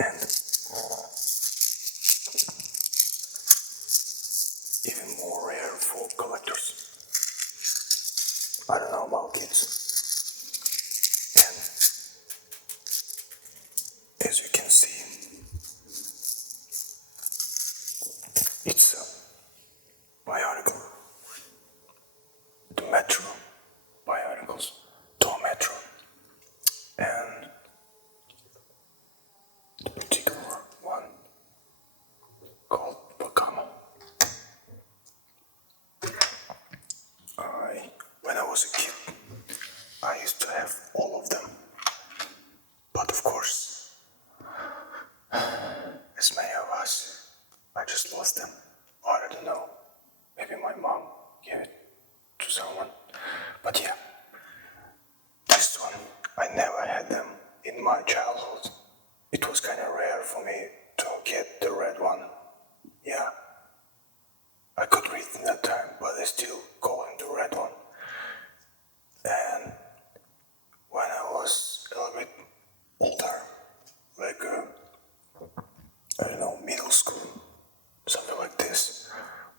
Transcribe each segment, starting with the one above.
and even more rare for collectors. I don't know about kids. And as you can see, it's a Bionicle. The Metro Bionicles. Toa Metro. And the particular one called Vakama. When I was a kid, I used to have all of them. But of course, as many of us, I just lost them. Or I don't know, maybe my mom gave it to someone. But yeah, this one, I never had them in my childhood. It was kind of rare for me to get the red one. Yeah, I could read in that time, but I still call him the red one. And when I was a little bit older, like I don't know, middle school, something like this,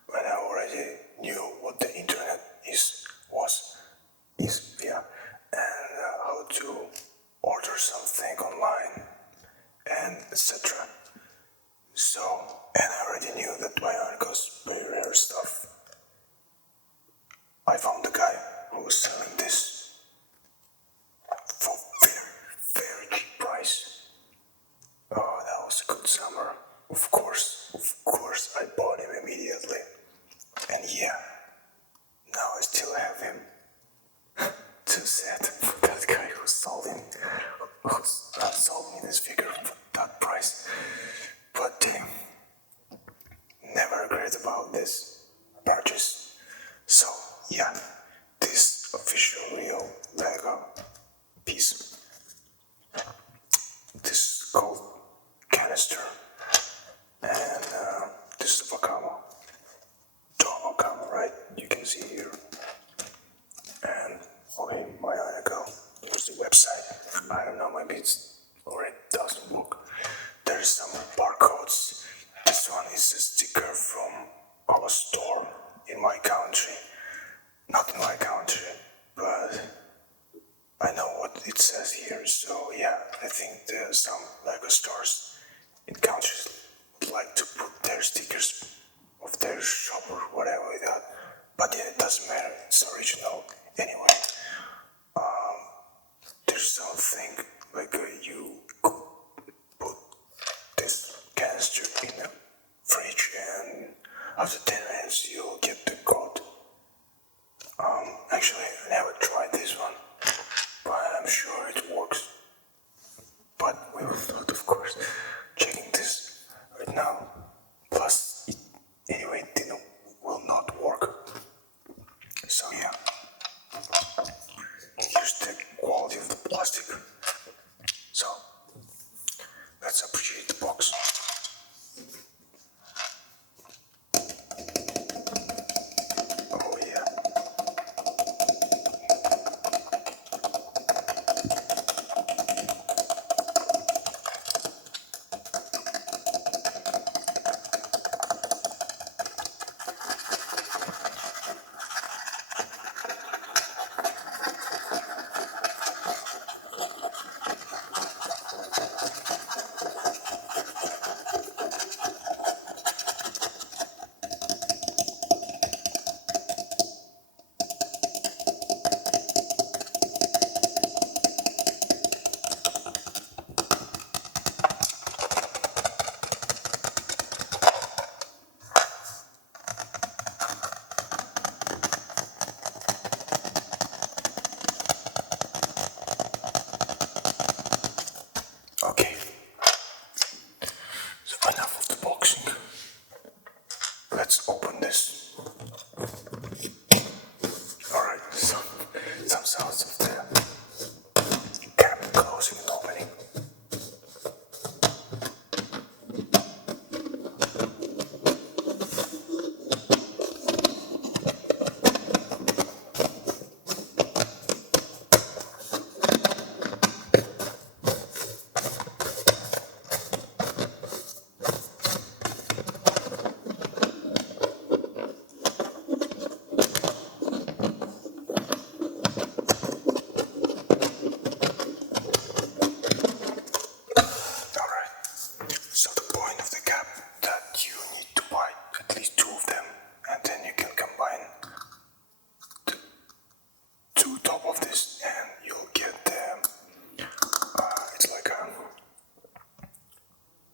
when I already knew what the internet is, and how to order something online, and etc. So, and I already knew that Bionicle's very rare stuff. I found the guy who was selling this for very cheap price. Oh, that was a good summer. Of course, I bought him immediately. And yeah, now I still have him. Too sad for that guy who sold me this figure for that price. But never regret about this purchase. So yeah, this official real Lego piece. This is called canister, and this is Vakama. Toa Vakama, right? You can see here. And okay, Bionicle. Here's the website. I don't know, maybe it's or it doesn't work. There's some barcodes. This one is a sticker from our store in my country. Not in my country, but I know what it says here. So yeah, I think there's some Lego stores in countries would like to put their stickers of their shop or whatever like that. But yeah, it doesn't matter. It's original anyway. There's something like you could put this canister in a fridge, and after 10 minutes you'll get the code. Actually, I never tried this one, but I'm sure it works. But we will not, of course, checking this right now. Plus, anyway, it will not work. So yeah, here's the quality of the plastic. So let's appreciate the box. Oh yeah.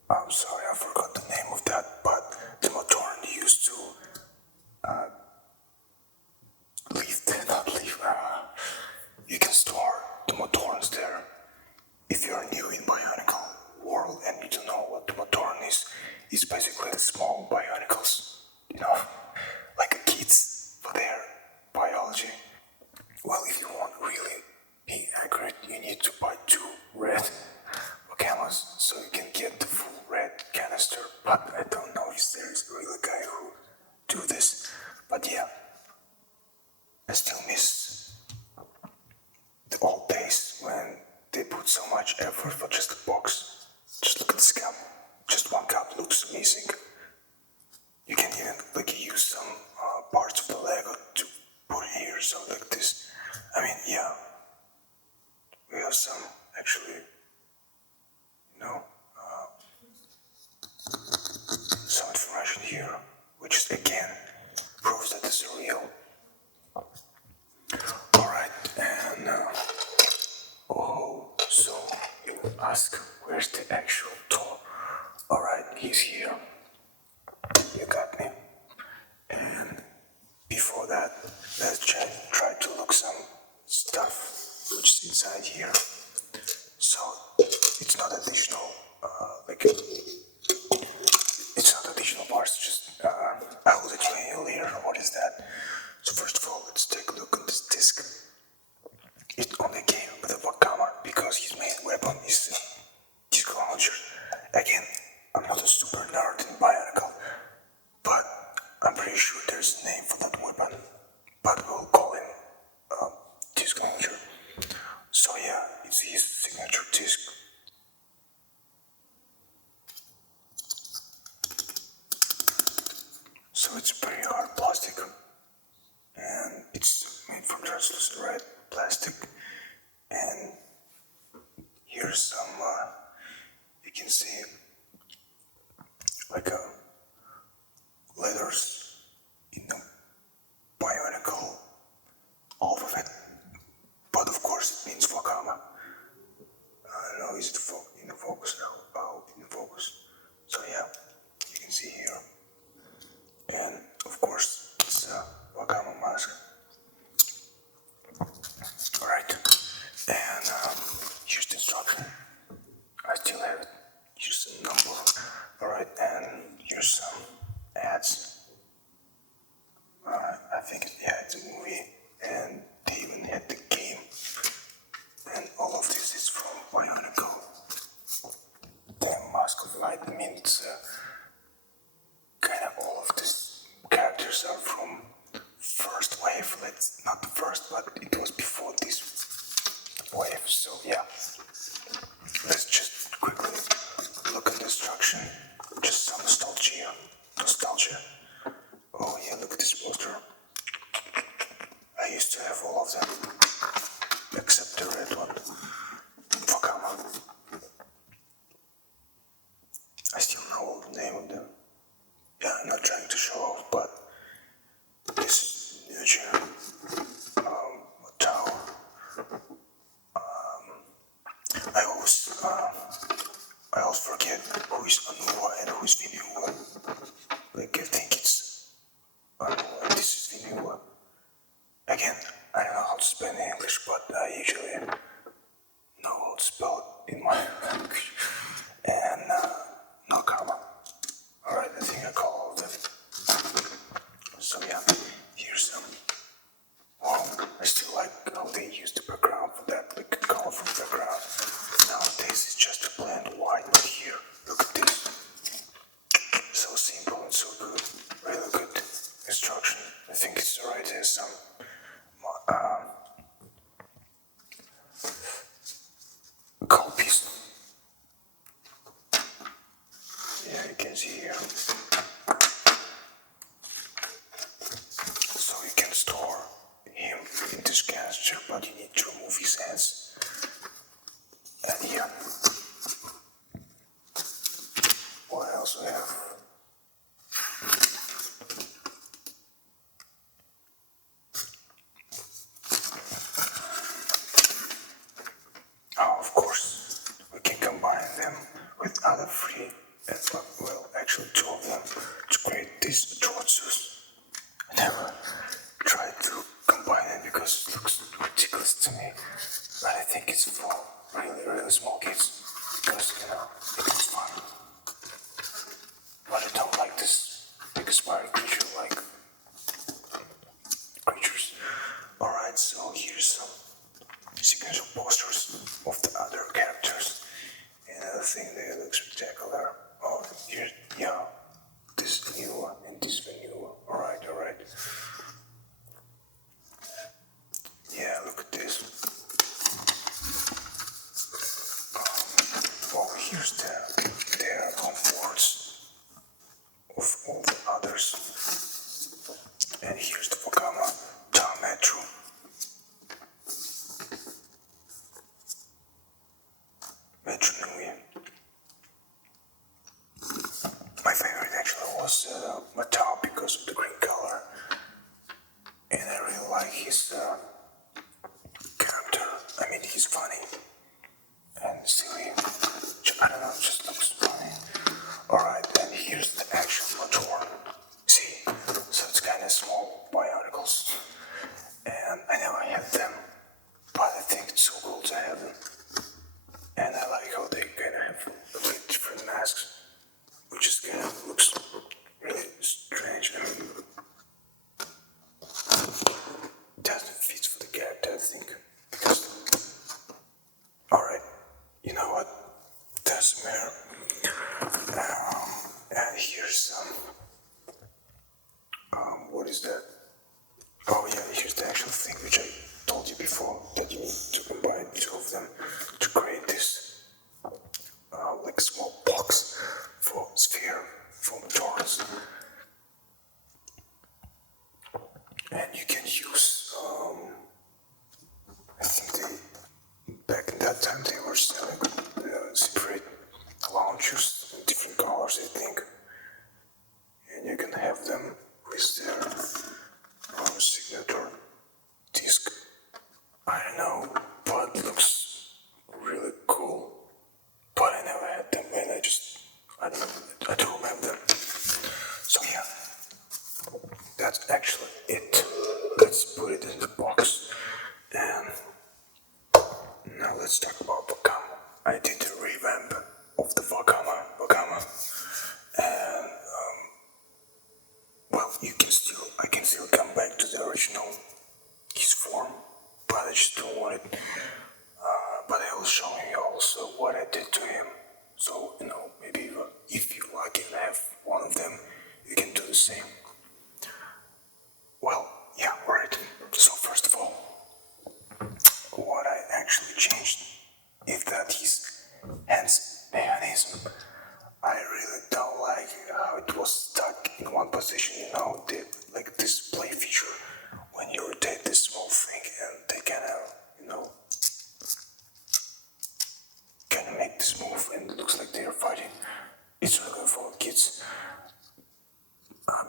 I'm sorry, I forgot the name of that, but the motorn used to not leave. You can store the motorns there. If you're new in Bionicle world and you don't know what the motorn is, it's basically the small Bionicles, you know, like kids for their biology. Well, if you want really be accurate, you need to buy 2 red Wakamas so you can get the full red canister. But I don't know if there's a real guy who do this. But yeah, I still miss the old days when they put so much effort for just a box. Just look at this cup. Just one cup looks amazing. You can even use some parts of the Lego to put here, so like this. I mean, yeah, we have some actually, you know, some information here, which is again proves that it's real. Alright, and oh, so you ask, where's the actual Toa? Alright, he's here. You got me. And before that, let's try to look some stuff which is inside here. So it's not additional, it's not additional parts. Just I will explain you later what is that. So first of all, let's take a look at this disc. It only came with a Vakama because his main weapon is disc launcher. Again, I'm not a super nerd in Bionicle, but I'm pretty sure there's a name for that weapon. But we'll call him disc launcher. So yeah, it's his signature disc. So it's pretty hard plastic, and it's made from translucent red plastic. And here's some, you can see, like letters in the Bionicle alphabet, but of course it means Vakama. I don't know, is it in the focus now? Oh, in the focus. So yeah, you can see here. And of course, it's a Vakama mask. Alright, and here's the instruction. I still have it. Here's the number. Alright, and here's some ads. I think it's a movie, and they even had the game. And all of this is from Bionicle. The Mask of Light. I mean, it's kind of all of these characters are from first wave. Let's not the first, but it was before this wave. So yeah, let's just quickly look at the instruction. Just some nostalgia. Oh yeah, look at this poster. I used to have all of them, except the red one, Vakama. I still know the name of them. Yeah, I'm not trying to show off, but this is Nurture, Tower. I always forget who is Anuwa and who is Viniua. Like, I think it's Anuwa and this is Viniua. Again, I don't know how to spell in English, but I usually know how to spell it in my language. And Nakama. Alright, I think I call all of them. So yeah, here's some. Wow, I still like how they use the background for that, like a colorful background. Nowadays it's just a bland white, but here, look at this. So simple and so good. Really good instruction. I think it's right. There's some copies. Yeah, you can see here. So you can store him in this canister, but you need to remove his hands. And here, what else we have? Oh, of course, we can combine them with other 3 and well, actually two of them to create this Trotsus. I never tried to combine it because it looks ridiculous to me, but I think it's for really small kids because it looks fun. But I don't like this big aspiring creature like creatures. Alright, so here's some sequential posters of the other characters. Another thing that looks spectacular. Oh, here, yeah, this is a new one and this is a new one. Alright. Yeah, look at this. Oh, here's their comforts of all the others. And here's the Vakama Metro. Metro Nui. My favorite actually was Matao because of the green color. And I really like his character. I mean, he's funny and silly. I don't know, it just looks funny. Alright, and here's the actual motor. See, so it's kind of small Bionicles. And I never had them, but I think it's so cool to have them. And I like how they kind of have a bit different masks, which just kind of looks really strange. I mean, it doesn't fit for the character, I think. Because, alright, you know what? Doesn't matter. And here's some. What is that? Oh yeah, here's the actual thing which I told you before, that you need to combine two of them to create this like small box for sphere for Taurus. And you can use I think back in that time they were selling separate launchers in different colors, I think. And you can have them with their signature disc. I don't know, but it looks really cool. But I never had them, and I don't remember them. So yeah, that's actually it. Let's put it in the box. And now let's talk about Vakama. I did a revamp of the Vakama. And well, I can still come back to the original, his form, but I just don't want it. But I will show you also what I did to him. So, maybe if you like and have one of them, you can do the same. Well, yeah, right. So first of all, what I actually changed is that his hands mechanism. I really don't like how it was stuck in one position, the like display feature when you rotate this small thing and they kind of make this move and it looks like they're fighting. It's really good for kids.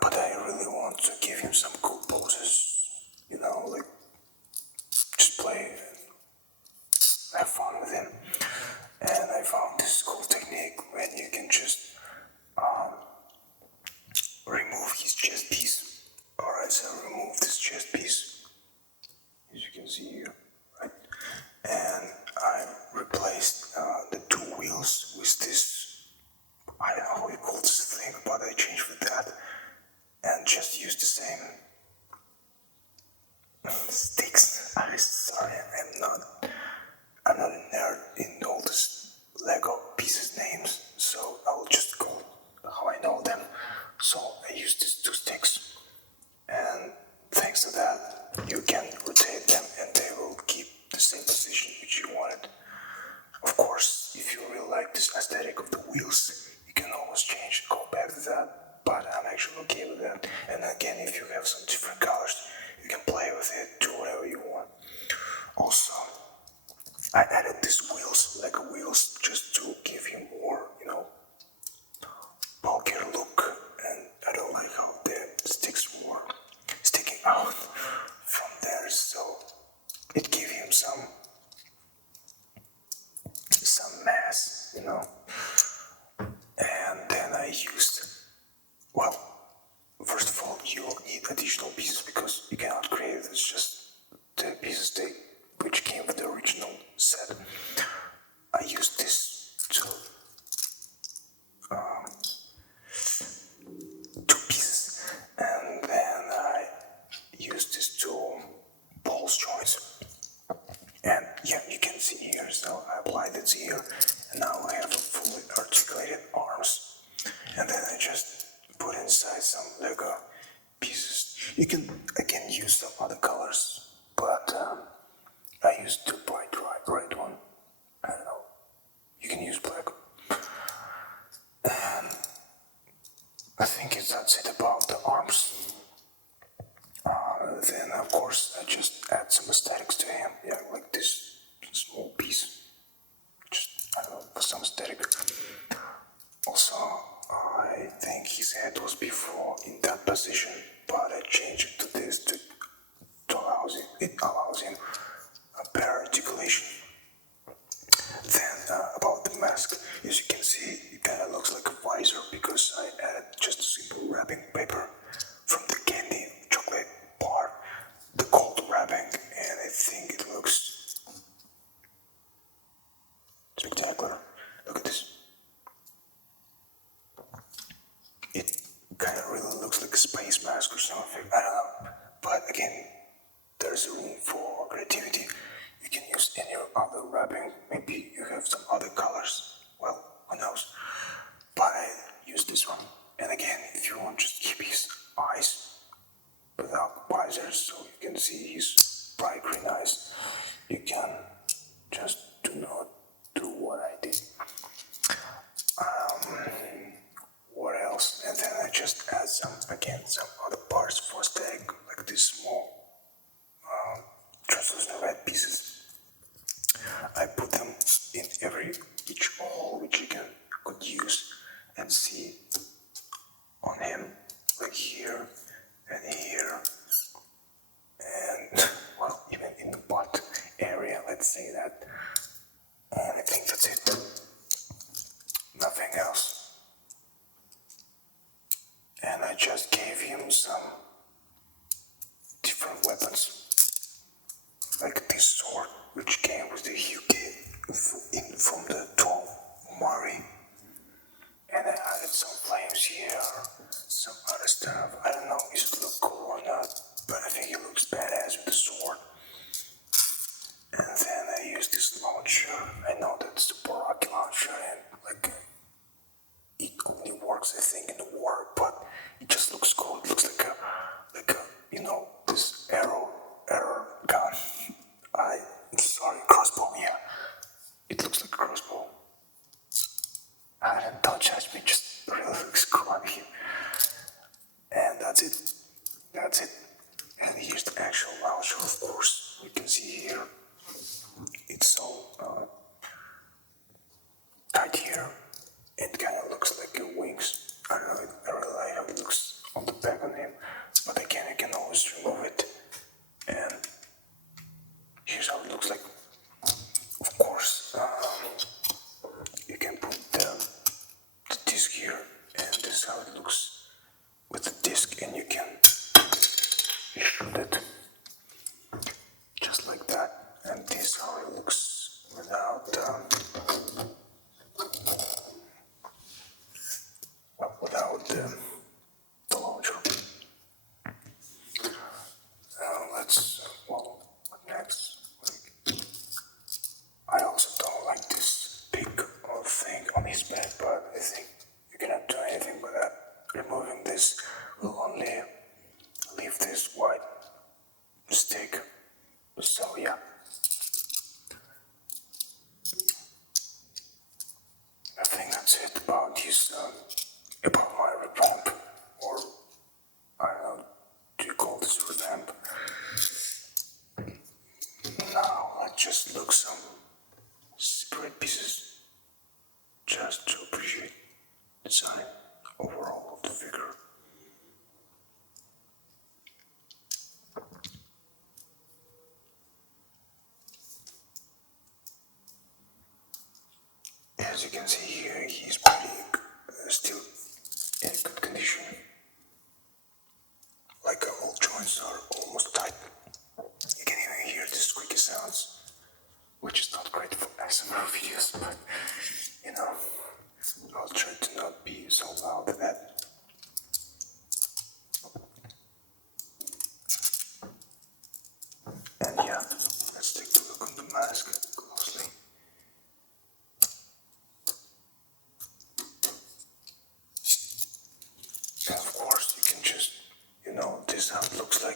But I really want to give him some cool poses, like just play and have fun with him. And I found this cool technique when you can just remove his chest piece. Alright, so remove this chest piece, as you can see here, right? And I replaced the two wheels with this, I don't know what you call this thing, but I changed with that. And just use the same sticks. I'm sorry, I'm not a nerd in all this Lego pieces names, so I will just call how I know them. So I use these two sticks, and thanks to that, you can rotate them and they will keep the same position which you wanted. Of course, if you really like this aesthetic of the wheels, you can always change and go back to that, but I'm actually okay with that. And again, if you have some different colors, you can play with it, do whatever you want. Also, I added these wheels, Lego wheels, just to give him more, bulkier look, and I don't like how the sticks were sticking out from there, so it gave him some mass, And I can use some other colors, but I used the bright one. I don't know. You can use black. And I think that's it about the arms. Then of course I just add some aesthetics to him. Yeah, like this small piece. Just, I don't know, for some aesthetic. Also, I think his head was before in that position, but I changed it to this it allows him a better articulation. Then about the mask, as you can see, it kind of looks like a visor because I added just a simple wrapping paper from the candy chocolate bar, the cold wrapping, and I think it looks spectacular. Look at this. It kind of really looks like a space mask or something. I don't know. But again, there's room for creativity. You can use any other wrapping. Maybe you have some other colors. Well, who knows? But I use this one. And again, if you want, just keep his eyes without visors so you can see his bright green eyes. You can just do not do what I did. What else? And then I just add some other parts for aesthetic, like these small translucent red pieces. I put them in each hole which you could use and see on him, like here and here, and well, even in the butt area, let's say that. And I think that's it. Nothing else. And I just gave him some different weapons, like this sword, which came with the UK from the Toa Vakama, and I added some flames here, some other stuff. I don't know if it looks cool or not, but I think it looks badass with the sword. And then I used this launcher. I know that's the rocket launcher, and like it only works, I think, in the war, but it just looks cool. It looks like a this arrow gun. Crossbow. Yeah, it looks like a crossbow. Don't judge me. Just really looks cool on him. And that's it. And here's the actual launcher, of course. You can see here. It's so tight here. It kind of looks like wings. I really like how it looks on the back on him. But again, you can always remove it. And here's how it looks like. Of course, you can put the disc here, and this is how it looks with the disc, and you can shoot it just like that. And this is how it looks without the launcher. What next? I also don't like this big thing on his back, but I think you cannot do anything with that. Removing this will only leave this white stick. So yeah. I think that's it about his about my revamp, or I don't know, do you call this revamp? Now let's just look some separate pieces, just to appreciate the design overall of the figure. As you can see here, he's pretty still in good condition. Like all joints are almost tight. You can even hear the squeaky sounds, which is not great for ASMR videos, but I'll try to not be so loud with that. And yeah, let's take a look on the mask closely. And of course, you can just, this is how it looks like.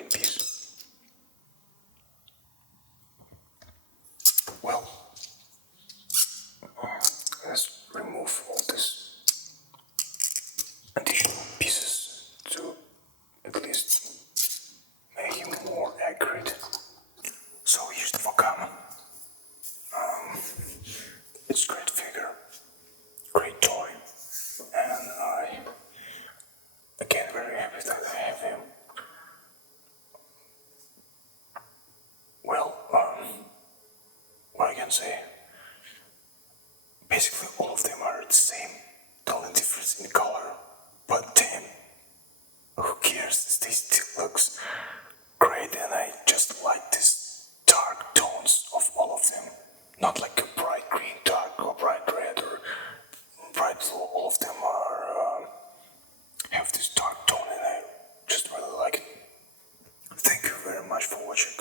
green piece. Well, let's remove all this additional pieces to at least make him more accurate. So here's the Vakama. It's a great figure, great toy, and again very happy that I have him. Well, what I can say, basically all of them are the same, the only difference in color, but damn, who cares, they still looks great, and I just like this dark tones of all of them. Not like a bright green, dark, or bright red, or bright blue. All of them are have this dark tone, and I just really like it. Thank you very much for watching.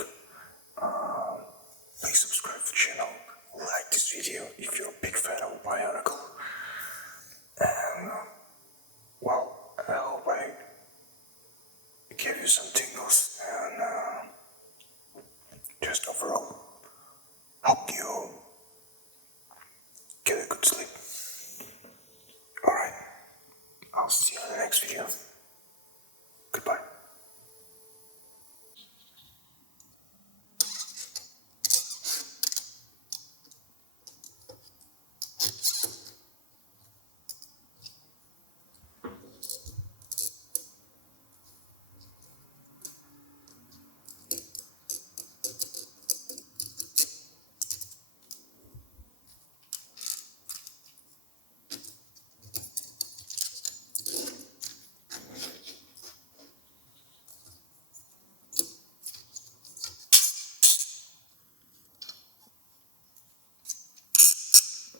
Please subscribe to the channel, like this video if you're a big fan of Bionicle, and well, I hope I gave you some tingles and just overall help you get a good sleep. Alright, I'll see you in the next video. Goodbye.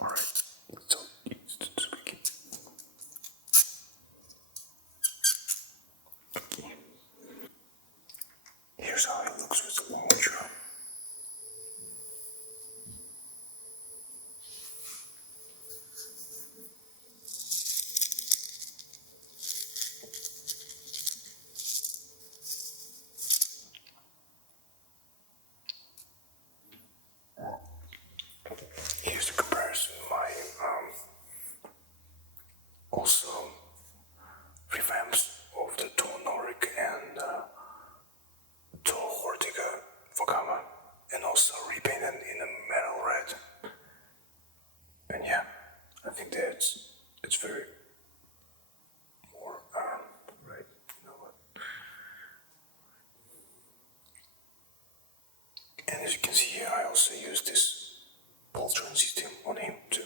Alright, so it's speaking. Okay. Here's how it looks with the launcher. Here's the comparison. My also revamps of the Toa and Toa Vakama, and also repainted in a metal red. And yeah, I think that's it's very more right. You know what? And as you can see here, I also use this Poltron system on him too.